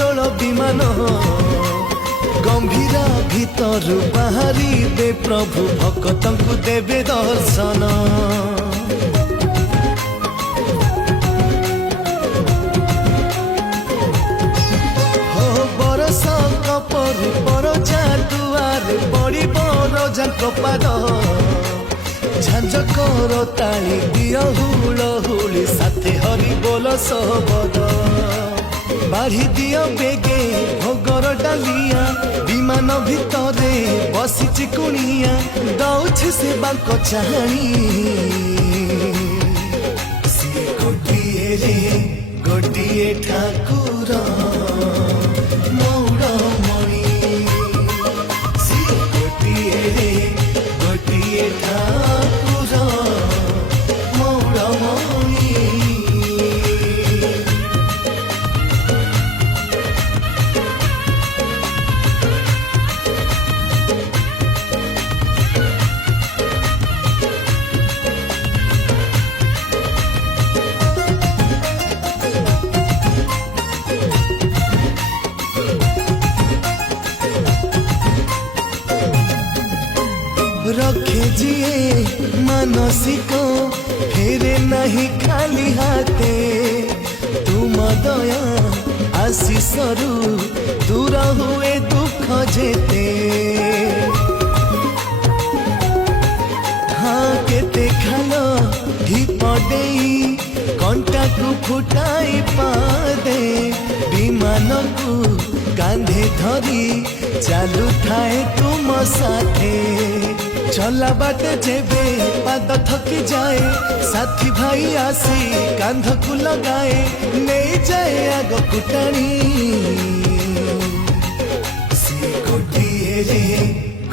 दल विमान गंभीर भीतर बाहरी दे प्रभु भक्त देवे दर्शन हो बरस कपर पर दुआर बड़ी बरजा पाद झांझ कर ताली दिय हुल हुली साथे हरि बोल सबद बाढ़ी दिय बेगे भोगर डालिया विमान भितरे बसी कुणिया दौछ से बांक चाहाणी सी गोटिए रे गोटिए ठाकुर मौड़मणि सी गोटिए रे गोटिए ठाकुर मौड़मणि रखे जिए मानसिक फेरे नहीं खाली हाथे तुम दया आशीषरू दूर हुए दुख जेते हाँ केते खाल ढीप देई कंटा को फुटाई पादे विमान को कांधे धरी चालू थाए तुम साथे चला बाटे जेबे पाद थकी जाए साथी भाई आसी कांध को लगाए ले जाए आग कुटाणी सी गोटिए रे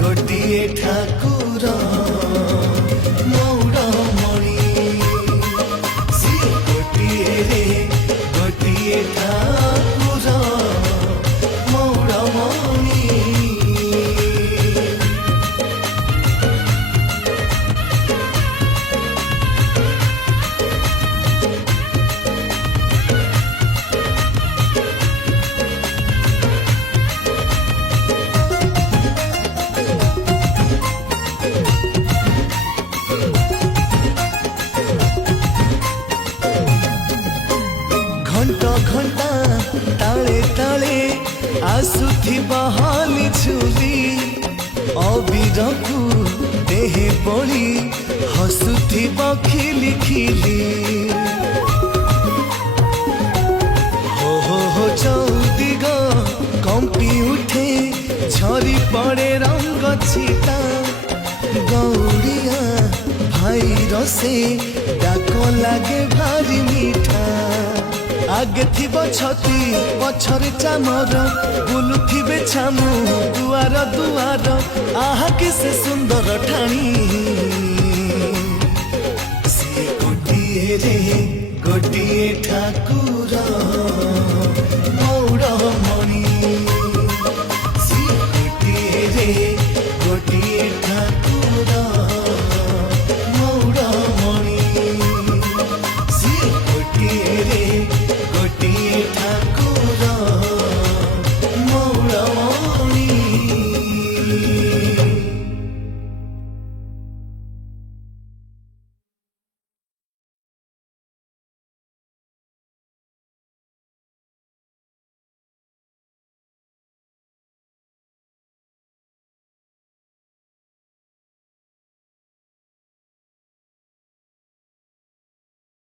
गोटिए ठाकुर मौड़मणि सी गोटिए रे गोटिए ठाकुर मौड़मणि घंटा घंटा ताले ताले आसुथिबा हाली झुली अबिरकु देहे पड़ी हसुथिबा खिली खिली हो चौदिग कंपी उठे झरी पड़े रंग छिटा गौरिया भाई रसे डाक लागे भारी मीठा आगे थिब छती पछरे चामर बुलुथिबे छामु दुआर दुआर आहा कि से सुंदर ठाणी सी गोटिए रे गोटिए ठाकुर